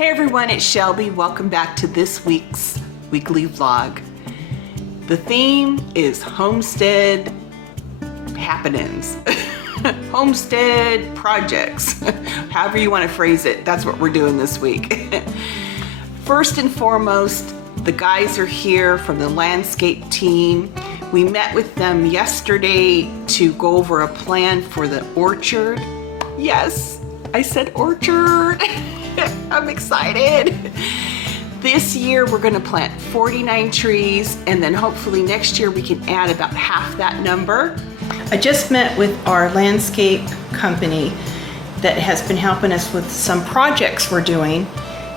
Hey everyone, it's Shelby. Welcome back to this week's weekly vlog. The theme is homestead happenings, homestead projects, however you want to phrase it. That's what we're doing this week. First and foremost, the guys are here from the landscape team. We met with them yesterday to go over a plan for the orchard. Yes, I said orchard. I'm excited. This year we're going to plant 49 trees, and then hopefully next year we can add about half that number. I just met with our landscape company that has been helping us with some projects we're doing,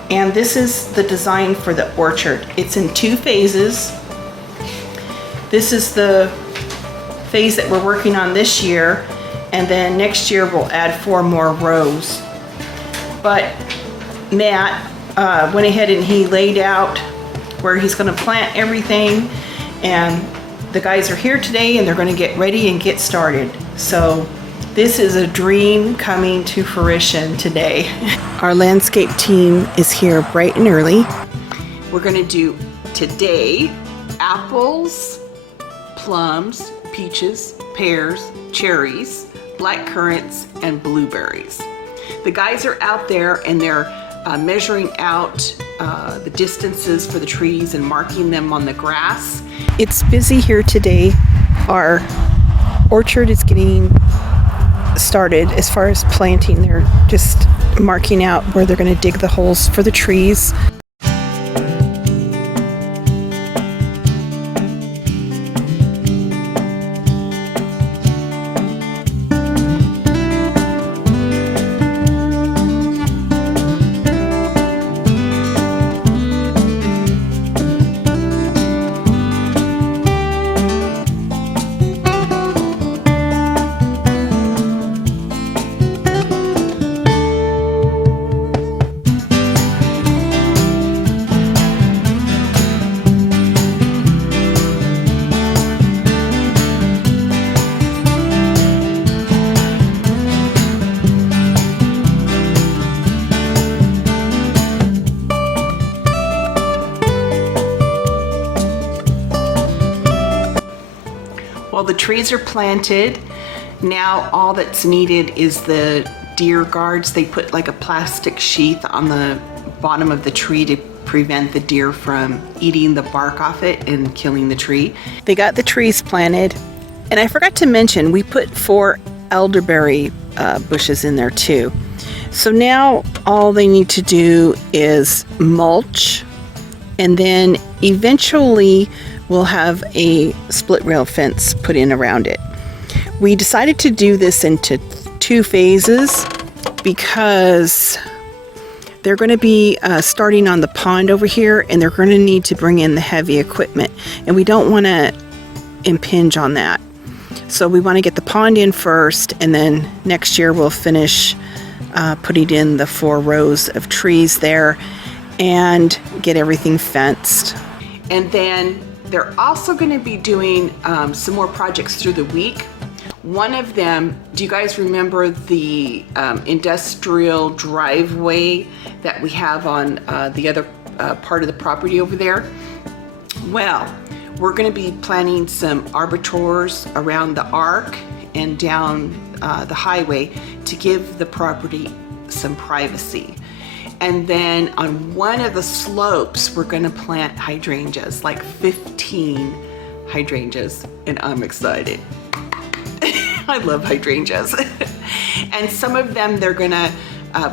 and this is the design for the orchard. It's in 2 phases. This is the phase that we're working on this year, and then next year we'll add 4 more rows. But Matt went ahead and he laid out where he's going to plant everything, and the guys are here today and they're going to get ready and get started. So this is a dream coming to fruition today. Our landscape team is here bright and early. We're going to do today apples, plums, peaches, pears, cherries, black currants, and blueberries. The guys are out there and they're measuring out the distances for the trees and marking them on the grass. It's busy here today. Our orchard is getting started as far as planting. They're just marking out where they're going to dig the holes for the trees. Well, the trees are planted. Now all that's needed is the deer guards. They put like a plastic sheath on the bottom of the tree to prevent the deer from eating the bark off it and killing the tree. They got the trees planted, and I forgot to mention we put 4 elderberry bushes in there too. So now all they need to do is mulch, and then eventually we'll have a split rail fence put in around it. We decided to do this into 2 phases because they're going to be starting on the pond over here, and they're going to need to bring in the heavy equipment, and we don't want to impinge on that. So we want to get the pond in first, and then next year we'll finish putting in the 4 rows of trees there and get everything fenced. And then they're also going to be doing some more projects through the week. One of them, do you guys remember the industrial driveway that we have on the other part of the property over there? Well, we're going to be planting some arbiters around the arc and down the highway to give the property some privacy. And then on one of the slopes, we're going to plant hydrangeas, like 15 hydrangeas, and I'm excited. I love hydrangeas. And some of them, they're going to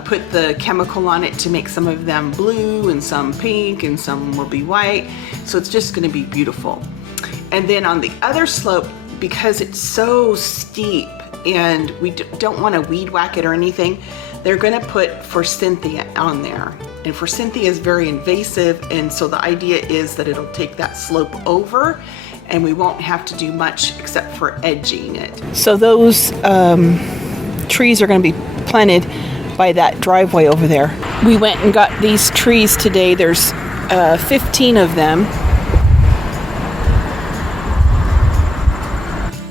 put the chemical on it to make some of them blue and some pink and some will be white. So it's just going to be beautiful. And then on the other slope, because it's so steep and we don't want to weed whack it or anything, they're going to put forsythia on there. And forsythia is very invasive, and so the idea is that it'll take that slope over and we won't have to do much except for edging it. So those trees are going to be planted by that driveway over there. We went and got these trees today. There's 15 of them.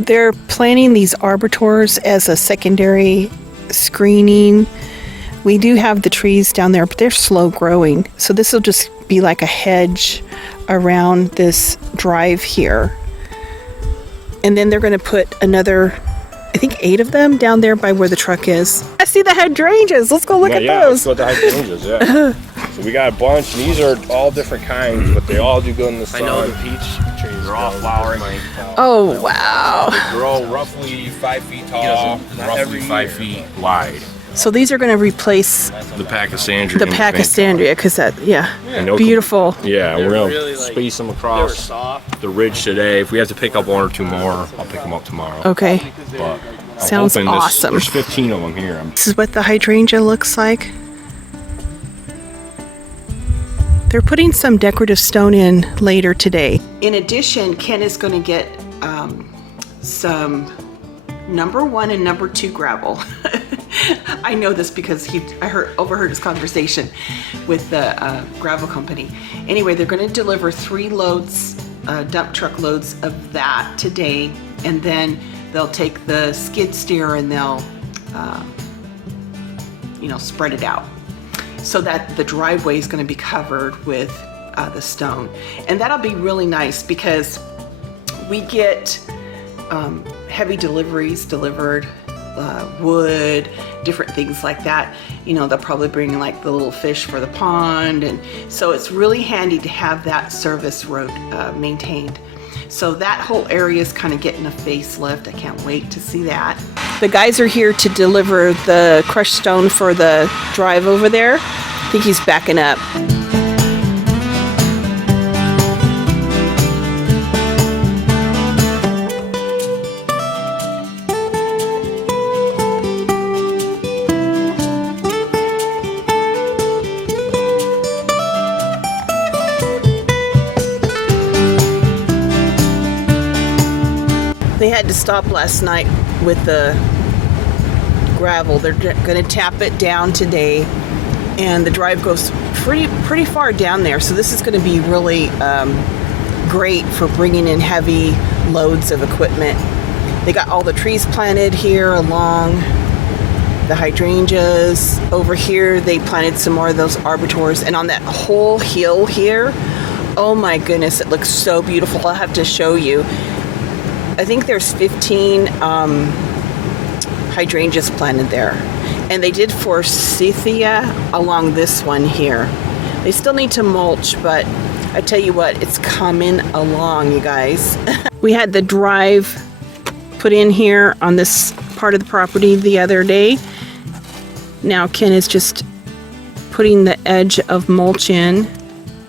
They're planting these arbiters as a secondary screening We do have the trees down there, but they're slow growing. So this will just be like a hedge around this drive here. And then they're going to put another, I think 8 of them down there by where the truck is. I see the hydrangeas. Let's go look at those. Let's go at the hydrangeas, yeah. So we got a bunch. These are all different kinds, but they all do good in the sun. I know the peach trees are all flowering. Oh, wow. They grow roughly 5 feet tall, roughly 5 feet wide. So these are going to replace The Pachysandria. the Pachysandria, because that, beautiful. Yeah, we're going to really, like, space them across the ridge today. If we have to pick up 1 or 2 more, I'll pick them up tomorrow. Okay. But I'm Sounds hoping awesome. There's 15 of them here. This is what the hydrangea looks like. They're putting some decorative stone in later today. In addition, Ken is going to get some number 1 and number 2 gravel. I know this because I overheard his conversation with the gravel company. Anyway, they're going to deliver 3 loads, dump truck loads of that today, and then they'll take the skid steer and they'll, spread it out so that the driveway is going to be covered with the stone. And that'll be really nice because we get heavy deliveries delivered, wood, different things like that. They'll probably bring like the little fish for the pond, and so it's really handy to have that service road maintained. So that whole area is kind of getting a facelift. I can't wait to see that. The guys are here to deliver the crushed stone for the drive over there. I think he's backing up. They had to stop last night with the gravel. They're going to tap it down today, and the drive goes pretty far down there. So this is going to be really great for bringing in heavy loads of equipment. They got all the trees planted here along the hydrangeas. Over here, they planted some more of those arbiters, and on that whole hill here, oh my goodness, it looks so beautiful. I'll have to show you. I think there's 15 hydrangeas planted there. And they did forsythia along this one here. They still need to mulch, but I tell you what, it's coming along, you guys. We had the drive put in here on this part of the property the other day. Now Ken is just putting the edge of mulch in.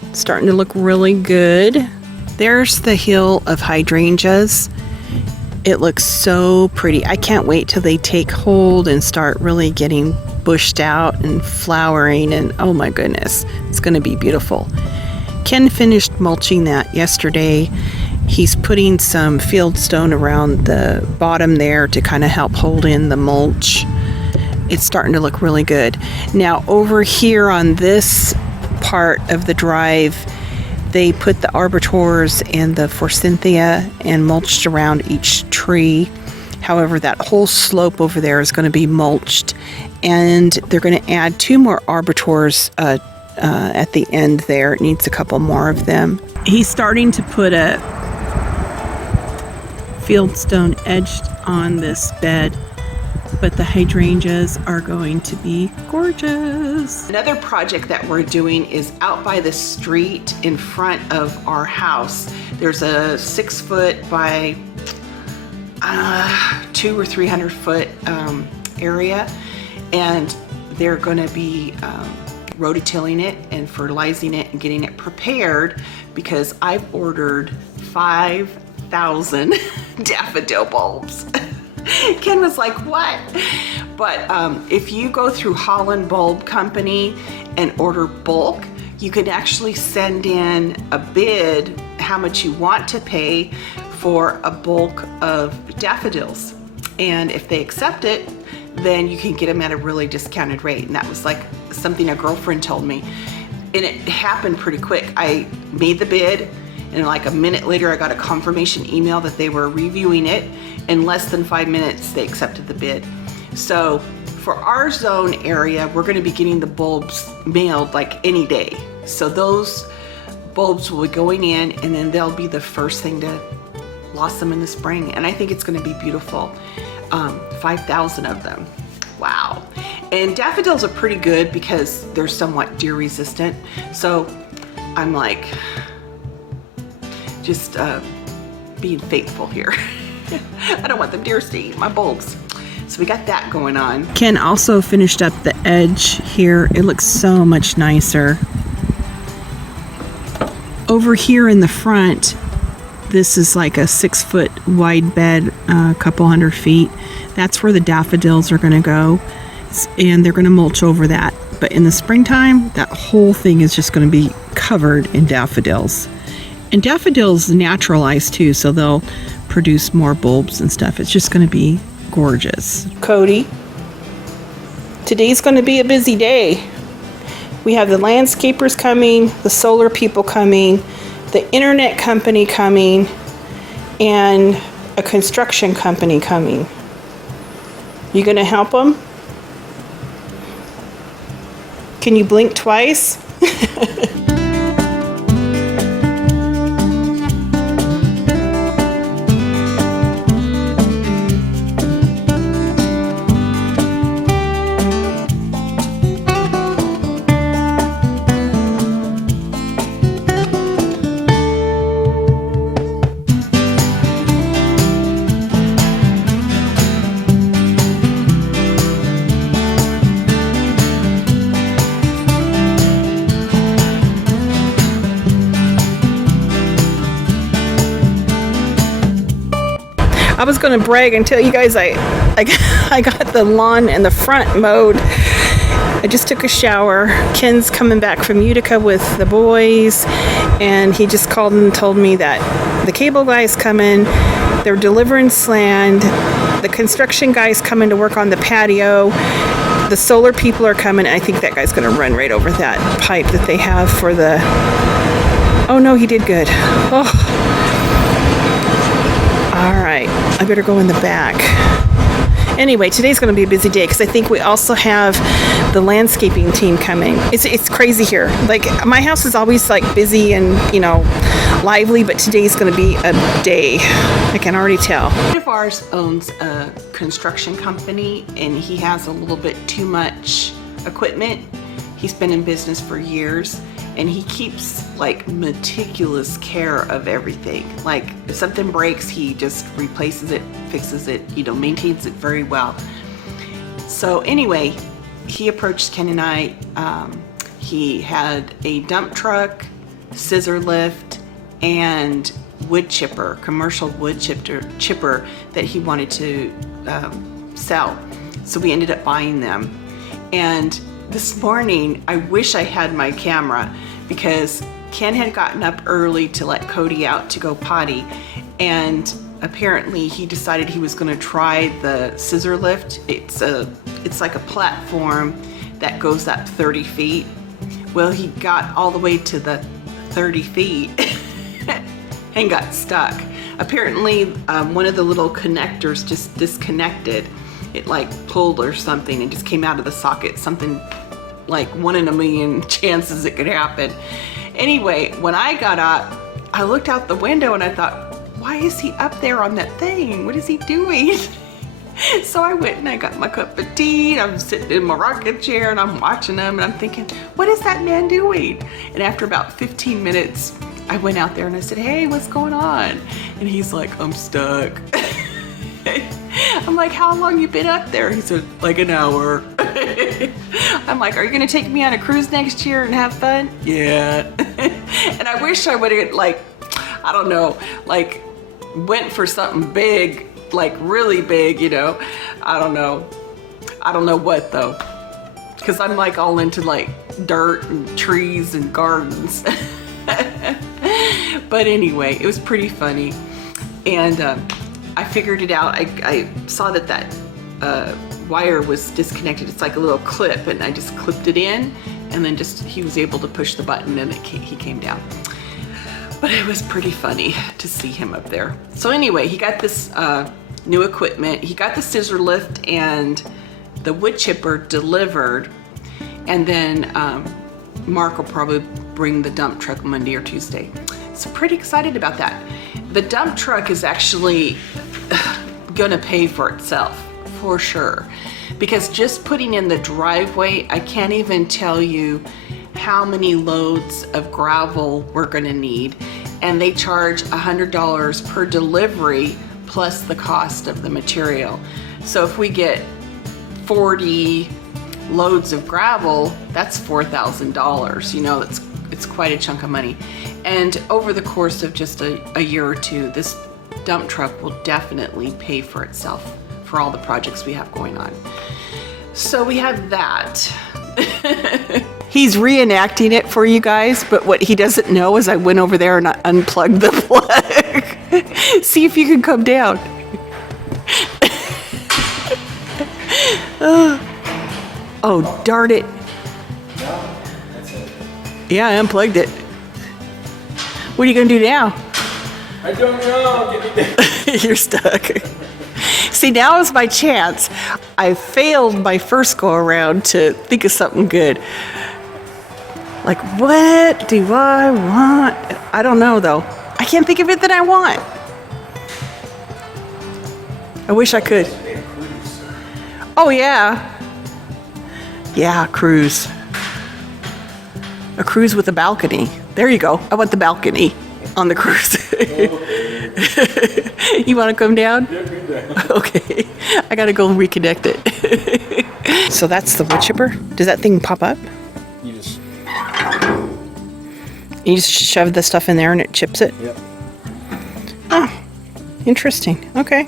It's starting to look really good. There's the hill of hydrangeas. It looks so pretty. I can't wait till they take hold and start really getting bushed out and flowering, and oh my goodness, it's going to be beautiful. Ken finished mulching that yesterday. He's putting some field stone around the bottom there to kind of help hold in the mulch. It's starting to look really good. Now over here on this part of the drive, they put the arbiters and the forsythia and mulched around each tree. However, that whole slope over there is going to be mulched, and they're going to add 2 more arbiters at the end there. It needs a couple more of them. He's starting to put a field stone edged on this bed, but the hydrangeas are going to be gorgeous. Another project that we're doing is out by the street in front of our house. There's a 6-foot by 200 or 300 foot area, and they're going to be rototilling it and fertilizing it and getting it prepared because I've ordered 5,000 daffodil bulbs. Ken was like, what? But if you go through Holland Bulb Company and order bulk, you can actually send in a bid how much you want to pay for a bulk of daffodils. And if they accept it, then you can get them at a really discounted rate. And that was like something a girlfriend told me. And it happened pretty quick. I made the bid, and like a minute later, I got a confirmation email that they were reviewing it. In less than 5 minutes, they accepted the bid. So for our zone area, we're gonna be getting the bulbs mailed like any day. So those bulbs will be going in, and then they'll be the first thing to blossom in the spring. And I think it's gonna be beautiful. 5,000 of them. Wow. And daffodils are pretty good because they're somewhat deer resistant. So I'm like, just being faithful here. I don't want the deers to eat my bulbs. So we got that going on. Ken also finished up the edge here. It looks so much nicer. Over here in the front, this is like a 6-foot wide bed, a couple 100 feet. That's where the daffodils are gonna go. And they're gonna mulch over that. But in the springtime, that whole thing is just gonna be covered in daffodils. And daffodils naturalize too, so they'll produce more bulbs and stuff. It's just gonna be gorgeous. Cody, today's gonna be a busy day. We have the landscapers coming, the solar people coming, the internet company coming, and a construction company coming. You gonna help them? Can you blink twice? I was going to brag and tell you guys I got the lawn in the front mowed. I just took a shower. Ken's coming back from Utica with the boys, and he just called and told me that the cable guy's coming. They're delivering sand. The construction guy's coming to work on the patio. The solar people are coming. I think that guy's going to run right over that pipe that they have for the... Oh no, he did good. Oh. All right, I better go in the back. Anyway, today's going to be a busy day because I think we also have the landscaping team coming. It's crazy here. Like, my house is always like busy and, you know, lively, but today's going to be a day. I can already tell. A friend of ours owns a construction company, and he has a little bit too much equipment. He's been in business for years, and he keeps like meticulous care of everything. Like, if something breaks, he just replaces it, fixes it, you know, maintains it very well. So anyway, he approached Ken and I. He had a dump truck, scissor lift, and wood chipper, commercial wood chipper that he wanted to sell. So we ended up buying them. And this morning, I wish I had my camera, because Ken had gotten up early to let Cody out to go potty, and apparently he decided he was going to try the scissor lift. It's like a platform that goes up 30 feet. Well, he got all the way to the 30 feet and got stuck. Apparently, one of the little connectors just disconnected. It like pulled or something and just came out of the socket. Something like 1 in a million chances it could happen. Anyway, when I got up, I looked out the window and I thought, why is he up there on that thing? What is he doing? So I went and I got my cup of tea, and I'm sitting in my rocking chair and I'm watching him, and I'm thinking, what is that man doing? And after about 15 minutes, I went out there and I said, hey, what's going on? And he's like, I'm stuck. I'm like, how long you been up there? He said, like an hour. I'm like, are you gonna take me on a cruise next year and have fun? Yeah. And I wish I would have, like, I don't know, like went for something big, like really big, you know. I don't know what though, because I'm like all into like dirt and trees and gardens. But anyway, it was pretty funny. And I figured it out. I saw that wire was disconnected. It's like a little clip, and I just clipped it in, and then he was able to push the button, and he came down. But it was pretty funny to see him up there. So anyway, he got this new equipment. He got the scissor lift and the wood chipper delivered, and then Mark will probably bring the dump truck Monday or Tuesday. So pretty excited about that. The dump truck is actually gonna pay for itself, for sure. Because just putting in the driveway, I can't even tell you how many loads of gravel we're gonna need. And they charge $100 per delivery plus the cost of the material. So if we get 40 loads of gravel, that's $4,000. You know, it's quite a chunk of money. And over the course of just a year or two, this dump truck will definitely pay for itself for all the projects we have going on. So we have that. He's reenacting it for you guys, but what he doesn't know is I went over there and I unplugged the plug. See if you can come down. Oh, darn it. Yeah, I unplugged it. What are you gonna do now? I don't know. Get me down. You're stuck. See, now is my chance. I failed my first go around to think of something good. Like, what do I want? I don't know, though. I can't think of it that I want. I wish I could. Oh, yeah. Yeah, cruise. A cruise with a balcony. There you go. I want the balcony on the cruise. You want to come down? Okay. I got to go reconnect it. So that's the wood chipper. Does that thing pop up? You just shove the stuff in there and it chips it? Yep. Oh, interesting. Okay.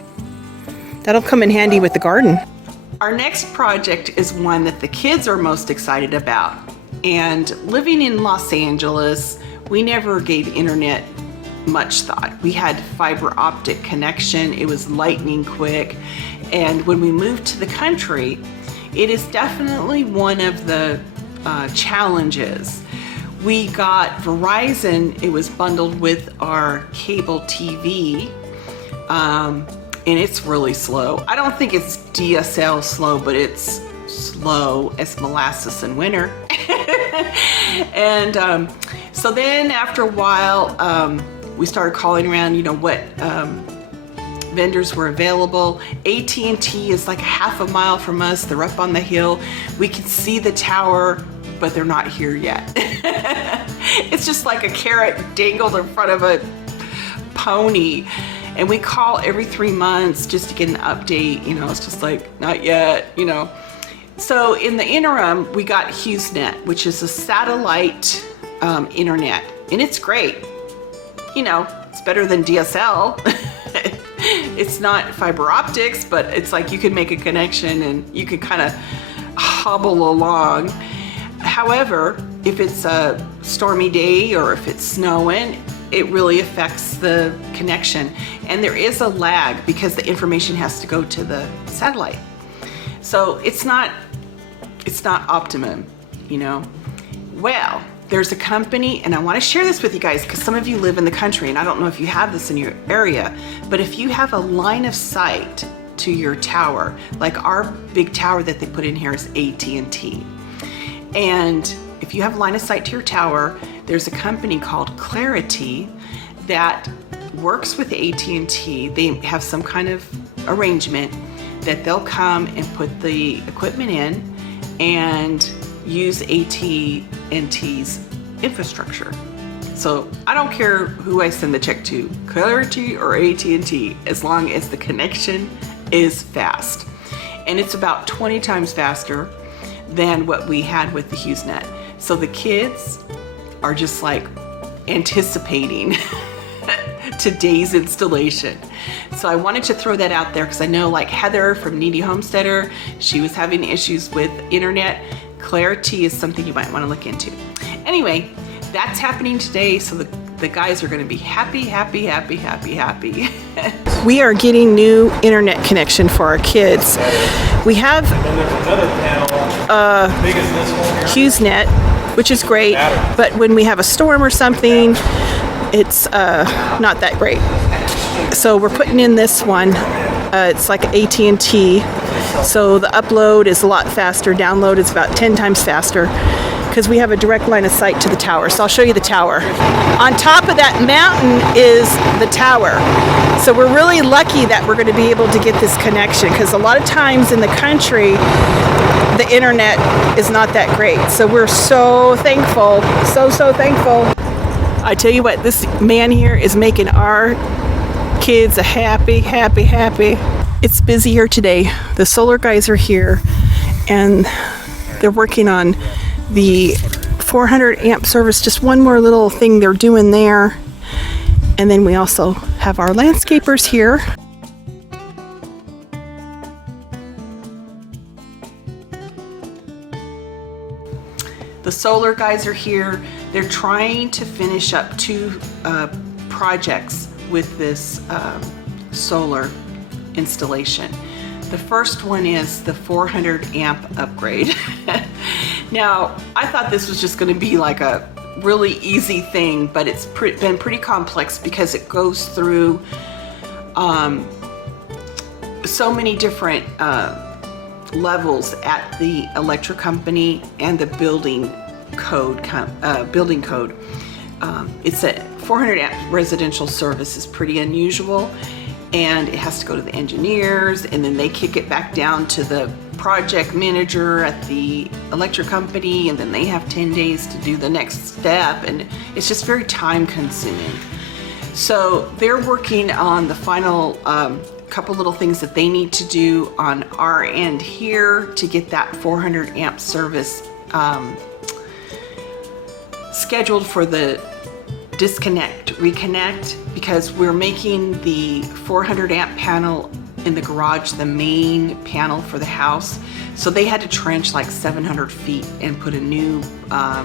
That'll come in handy with the garden. Our next project is one that the kids are most excited about. And living in Los Angeles, we never gave internet much thought. We had fiber optic connection. It was lightning quick. And when we moved to the country, it is definitely one of the challenges. We got Verizon. It was bundled with our cable TV, and it's really slow. I don't think it's DSL slow, but it's slow as molasses in winter. And so then after a while, we started calling around, you know, what vendors were available. AT&T is like half a mile from us. They're up on the hill. We can see the tower, but they're not here yet. It's just like a carrot dangled in front of a pony. And we call every 3 months just to get an update. You know, it's just like, not yet, you know. So in the interim, we got HughesNet, which is a satellite internet. And it's great. You know, it's better than DSL. It's not fiber optics, but it's like you can make a connection and you can kind of hobble along. However, if it's a stormy day or if it's snowing, it really affects the connection. And there is a lag because the information has to go to the satellite. So it's not optimum, you know. Well, there's a company, and I want to share this with you guys because some of you live in the country and I don't know if you have this in your area, but if you have a line of sight to your tower, like our big tower that they put in here is AT&T. And if you have line of sight to your tower, there's a company called Clarity that works with AT&T. They have some kind of arrangement that they'll come and put the equipment in and use AT&T's infrastructure. So I don't care who I send the check to, Clarity or AT&T, as long as the connection is fast. And it's about 20 times faster than what we had with the HughesNet. So the kids are just like anticipating today's installation. So I wanted to throw that out there because I know like Heather from Needy Homesteader, she was having issues with internet. Clarity is something you might want to look into. Anyway, that's happening today. So the guys are going to be happy. We are getting new internet connection for our kids. We have HughesNet, which is great, but when we have a storm or something, it's not that great. So we're putting in this one. It's like AT&T, So the upload is a lot faster, download is about 10 times faster because we have a direct line of sight to the tower. So I'll show you the tower. On top of that mountain is the tower. So we're really lucky that we're going to be able to get this connection because a lot of times in the country, the internet is not that great. So we're so thankful, so thankful. I tell you what, this man here is making our kids a happy. It's busy here today. The solar guys are here and they're working on the 400 amp service, just one more little thing they're doing there. And then we also have our landscapers here. The solar guys are here. They're trying to finish up 2 projects with this solar installation. The first one is the 400 amp upgrade. Now, I thought this was just going to be like a really easy thing, but it's been pretty complex because it goes through so many different levels at the electric company and the building code. It's a 400 amp residential service is pretty unusual, and it has to go to the engineers, and then they kick it back down to the project manager at the electric company, and then they have 10 days to do the next step, and it's just very time consuming. So they're working on the final couple little things that they need to do on our end here to get that 400 amp service scheduled for the reconnect, because we're making the 400 amp panel in the garage the main panel for the house. So they had to trench like 700 feet and put a new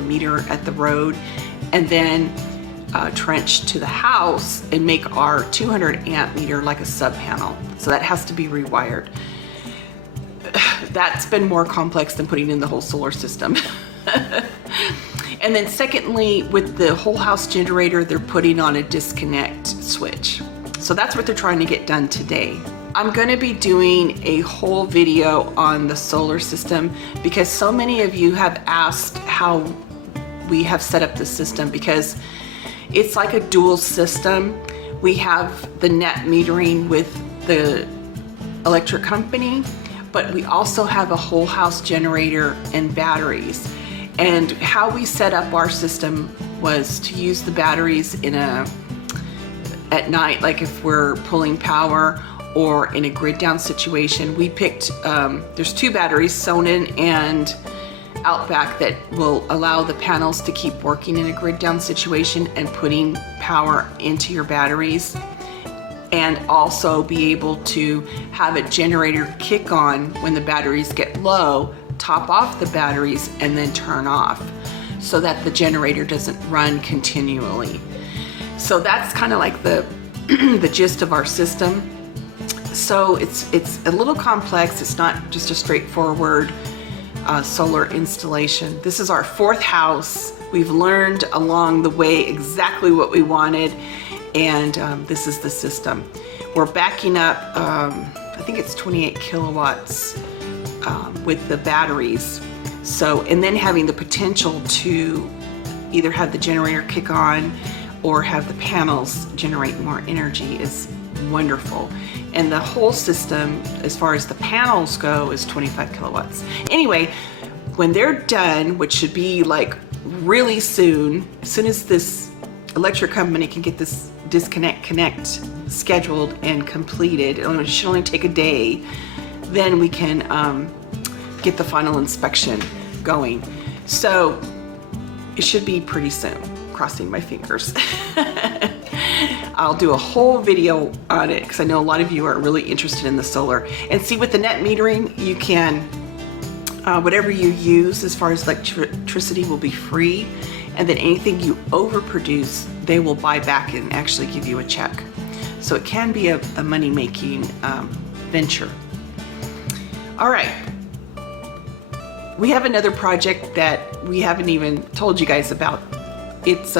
meter at the road, and then trench to the house and make our 200 amp meter like a sub panel. So that has to be rewired. That's been more complex than putting in the whole solar system. And then secondly, with the whole house generator, they're putting on a disconnect switch. So that's what they're trying to get done today. I'm going to be doing a whole video on the solar system because so many of you have asked how we have set up the system, because it's like a dual system. We have the net metering with the electric company, but we also have a whole house generator and batteries. And how we set up our system was to use the batteries at night, like if we're pulling power or in a grid down situation. We picked, there's 2 batteries, Sonnen and Outback, that will allow the panels to keep working in a grid down situation and putting power into your batteries, and also be able to have a generator kick on when the batteries get low, top off the batteries, and then turn off so that the generator doesn't run continually. So that's kind of like the the gist of our system. So it's a little complex. It's not just a straightforward solar installation. This is our 4th house. We've learned along the way exactly what we wanted, and this is the system. We're backing up, I think it's 28 kilowatts with the batteries. So, and then having the potential to either have the generator kick on or have the panels generate more energy is wonderful. And the whole system, as far as the panels go, is 25 kilowatts. Anyway, when they're done, which should be like really soon, as soon as this electric company can get this connect scheduled and completed, it should only take a day, then we can get the final inspection going. So it should be pretty soon, crossing my fingers. I'll do a whole video on it because I know a lot of you are really interested in the solar. And see, with the net metering, you can, whatever you use as far as electricity will be free, and then anything you overproduce, they will buy back and actually give you a check. So it can be a money-making venture. All right. We have another project that we haven't even told you guys about. It's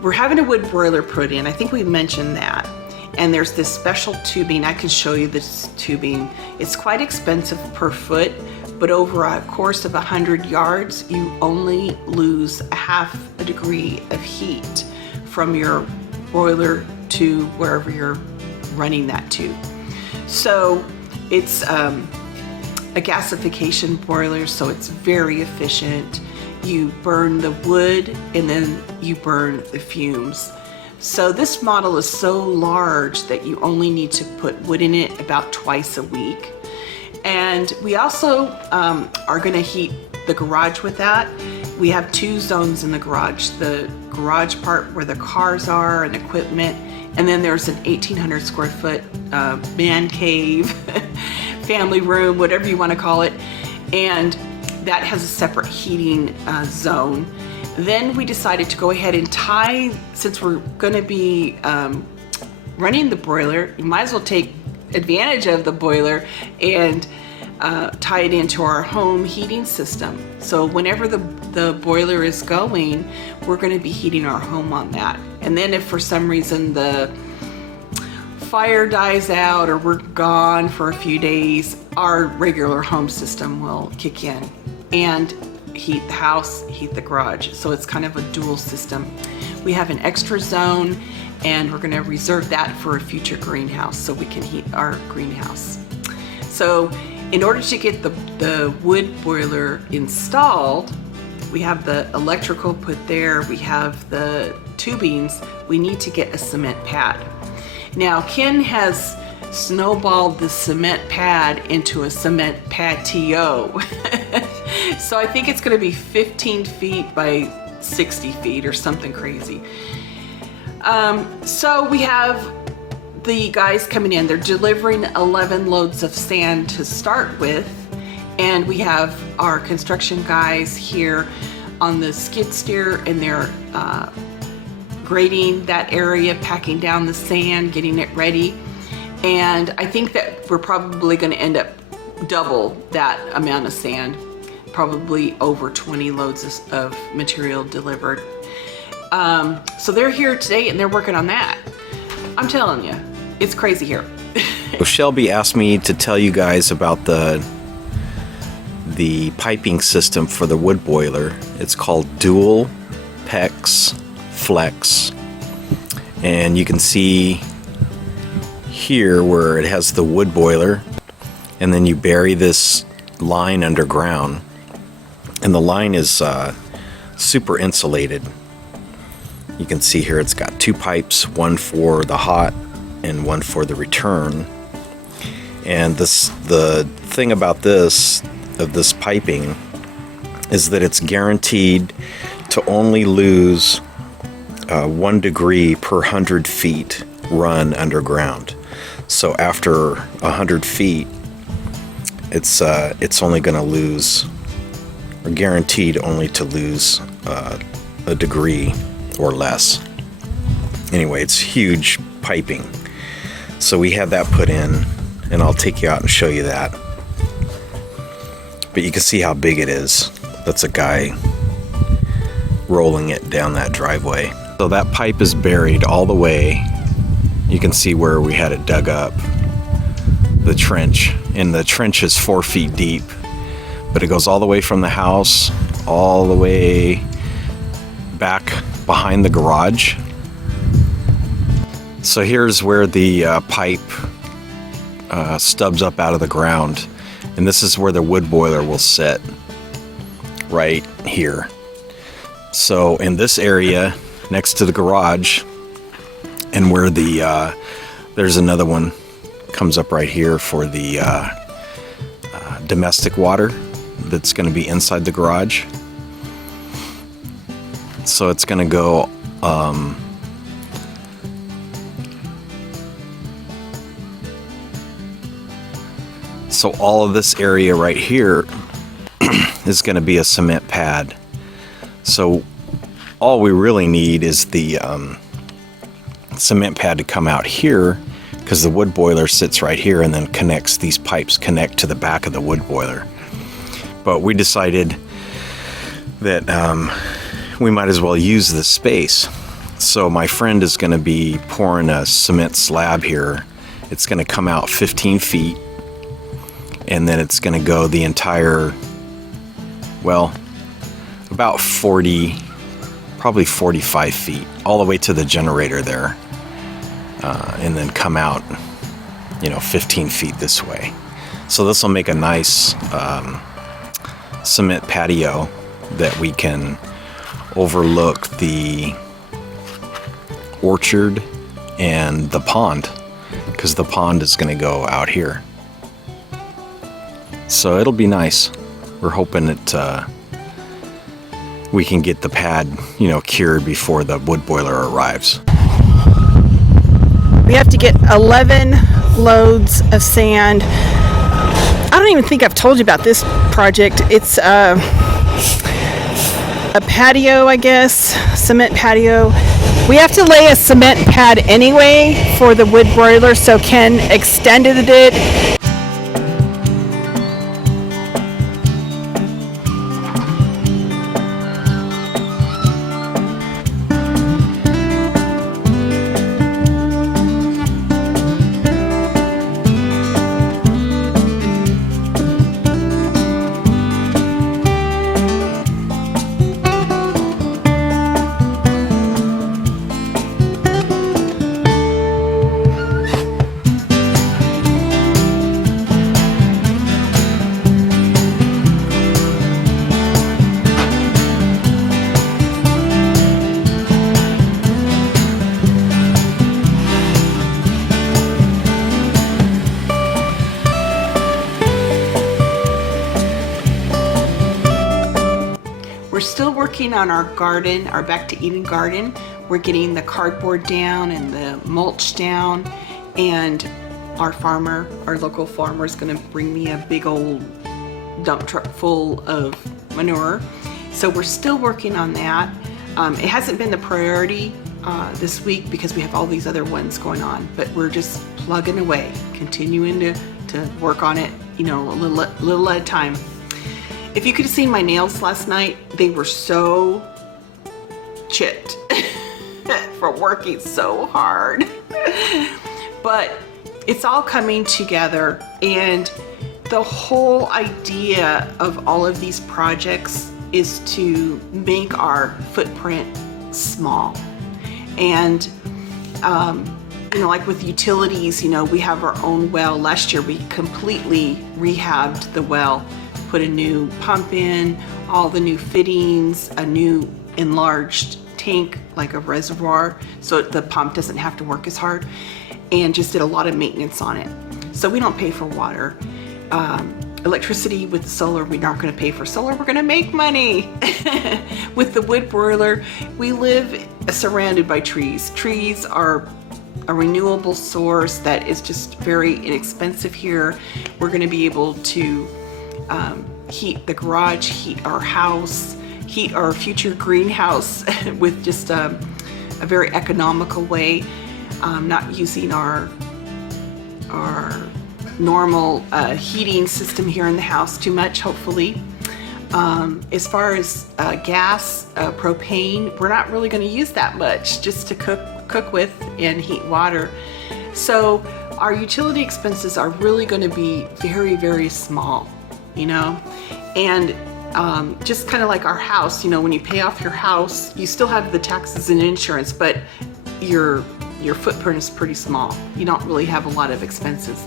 we're having a wood broiler put in. I think we mentioned that. And there's this special tubing. I can show you this tubing. It's quite expensive per foot, but over a course of 100 yards, you only lose a half a degree of heat from your boiler to wherever you're running that to. So it's a gasification boiler, so it's very efficient. You burn the wood and then you burn the fumes. So this model is so large that you only need to put wood in it about twice a week. And we also are going to heat the garage with that. We have 2 zones in the garage. The garage part where the cars are and equipment, and then there's an 1,800 square foot man cave, family room, whatever you want to call it. And that has a separate heating zone. Then we decided to go ahead and tie, since we're going to be running the boiler, you might as well take advantage of the boiler and tie it into our home heating system. So whenever the boiler is going, we're going to be heating our home on that. And then if for some reason the fire dies out or we're gone for a few days, our regular home system will kick in and heat the house, heat the garage. So it's kind of a dual system. We have an extra zone and we're going to reserve that for a future greenhouse so we can heat our greenhouse. So in order to get the wood boiler installed, we have the electrical put there, we have the tubings, we need to get a cement pad. Now Ken has snowballed the cement pad into a cement patio. So I think it's going to be 15 feet by 60 feet or something crazy. So we have the guys coming in. They're delivering 11 loads of sand to start with, and we have our construction guys here on the skid steer, and they're grading that area, packing down the sand, getting it ready. And I think that we're probably going to end up double that amount of sand, probably over 20 loads of material delivered. So they're here today and they're working on that. I'm telling you, it's crazy here. So Shelby asked me to tell you guys about the piping system for the wood boiler. It's called Dual PEX Flex, and you can see here where it has the wood boiler, and then you bury this line underground, and the line is super insulated. You can see here it's got 2 pipes, one for the hot and one for the return. And the thing about this piping is that it's guaranteed to only lose 1 degree per 100 feet run underground. So after 100 feet, it's only going to lose, or guaranteed only to lose a degree or less. Anyway, it's huge piping. So we had that put in, and I'll take you out and show you that. But you can see how big it is. That's a guy rolling it down that driveway. So that pipe is buried all the way. You can see where we had it dug up, the trench. And the trench is 4 feet deep, but it goes all the way from the house, all the way back behind the garage. So here's where the pipe stubs up out of the ground, and this is where the wood boiler will sit, right here. So in this area next to the garage, and where the there's another one comes up right here for the domestic water that's going to be inside the garage. So it's going to go so all of this area right here is going to be a cement pad. So all we really need is the cement pad to come out here, because the wood boiler sits right here, and then connects, these pipes connect to the back of the wood boiler. But we decided that we might as well use this space. So my friend is going to be pouring a cement slab here. It's going to come out 15 feet, and then it's going to go the entire, well, about 40, probably 45 feet, all the way to the generator there, and then come out, 15 feet this way. So this will make a nice cement patio that we can overlook the orchard and the pond, because the pond is going to go out here. So it'll be nice. We're hoping that we can get the pad, cured before the wood boiler arrives. We have to get 11 loads of sand. I don't even think I've told you about this project. It's a patio, I guess, cement patio. We have to lay a cement pad anyway for the wood broiler, so Ken extended it. We're still working on our garden, our Back to Eden garden. We're getting the cardboard down and the mulch down, and our local farmer is gonna bring me a big old dump truck full of manure. So we're still working on that. It hasn't been the priority this week because we have all these other ones going on, but we're just plugging away, continuing to work on it, a little at a time. If you could have seen my nails last night, they were so chipped from working so hard. But it's all coming together, and the whole idea of all of these projects is to make our footprint small. And like with utilities, we have our own well. Last year we completely rehabbed the well, put a new pump in, all the new fittings, a new enlarged tank, like a reservoir, so the pump doesn't have to work as hard, and just did a lot of maintenance on it. So we don't pay for water. Electricity with the solar, we're not going to pay for solar, we're going to make money. With the wood broiler, we live surrounded by trees. Trees are a renewable source that is just very inexpensive here. We're going to be able to heat the garage, heat our house, heat our future greenhouse with just a very economical way, not using our normal heating system here in the house too much, hopefully. As far as gas, propane, we're not really going to use that much, just to cook with and heat water. So our utility expenses are really going to be very, very small, and just kind of like our house, when you pay off your house, you still have the taxes and insurance, but your footprint is pretty small. You don't really have a lot of expenses.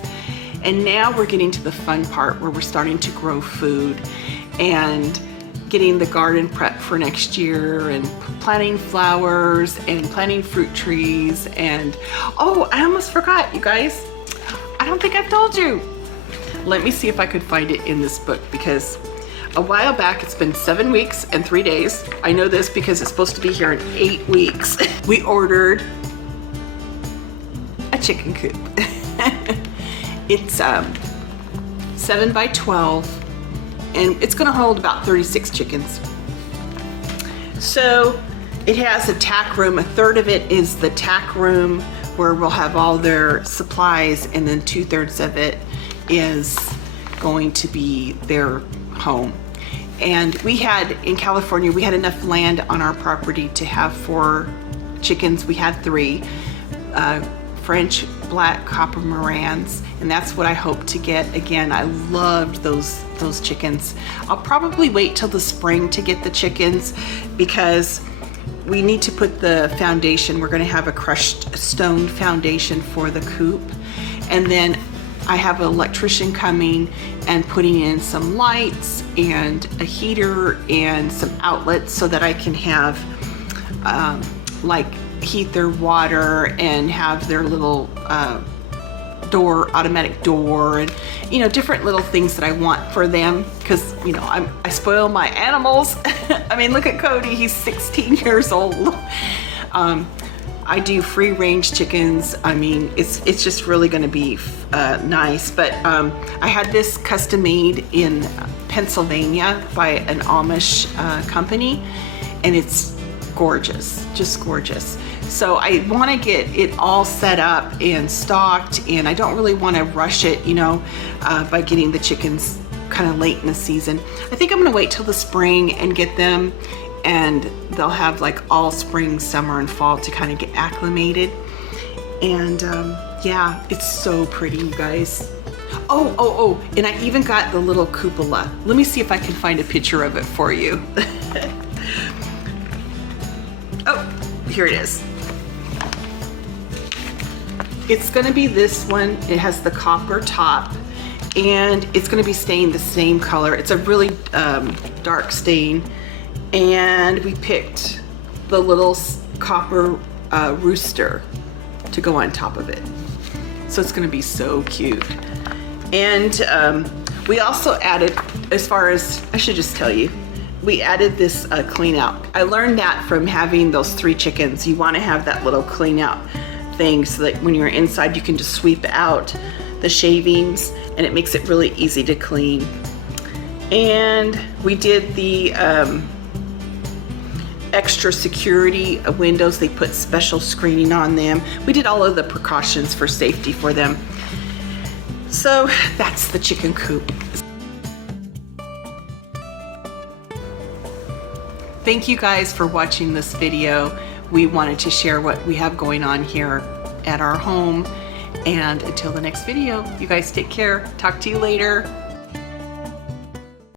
And now we're getting to the fun part where we're starting to grow food and getting the garden prep for next year, and planting flowers and planting fruit trees. And oh, I almost forgot, you guys. I don't think I've told you. Let me see if I could find it in this book, because a while back, it's been 7 weeks and 3 days. I know this because it's supposed to be here in 8 weeks. We ordered a chicken coop. It's 7 by 12, and it's gonna hold about 36 chickens. So it has a tack room. A third of it is the tack room where we'll have all their supplies, and then 2/3 of it is going to be their home. And we had, in California, we had enough land on our property to have 4 chickens. We had 3 French black copper Morans, and that's what I hope to get. Again, I loved those chickens. I'll probably wait till the spring to get the chickens because we need to put the foundation. We're going to have a crushed stone foundation for the coop, and then I have an electrician coming and putting in some lights and a heater and some outlets so that I can have like heat their water and have their little automatic door, and you know, different little things that I want for them, because you know, I spoil my animals. I mean, look at Cody, he's 16 years old. I do free range chickens. I mean, it's just really going to be nice. But I had this custom made in Pennsylvania by an Amish company, and it's gorgeous, just gorgeous. So I want to get it all set up and stocked, and I don't really want to rush it, you know, by getting the chickens kind of late in the season. I think I'm going to wait till the spring and get them, and they'll have like all spring, summer, and fall to kind of get acclimated. And yeah, it's so pretty, you guys. Oh, and I even got the little cupola. Let me see if I can find a picture of it for you. Oh, here it is. It's gonna be this one. It has the copper top, and it's gonna be stained the same color. It's a really dark stain, and we picked the little copper rooster to go on top of it. So it's gonna be so cute. And we also added, as far as, I should just tell you, we added this clean out. I learned that from having those 3 chickens. You wanna have that little clean out thing so that when you're inside, you can just sweep out the shavings, and it makes it really easy to clean. And we did the extra security windows. They put special screening on them. We did all of the precautions for safety for them. So that's the chicken coop. Thank you guys for watching this video. We wanted to share what we have going on here at our home. And until the next video, you guys take care. Talk to you later.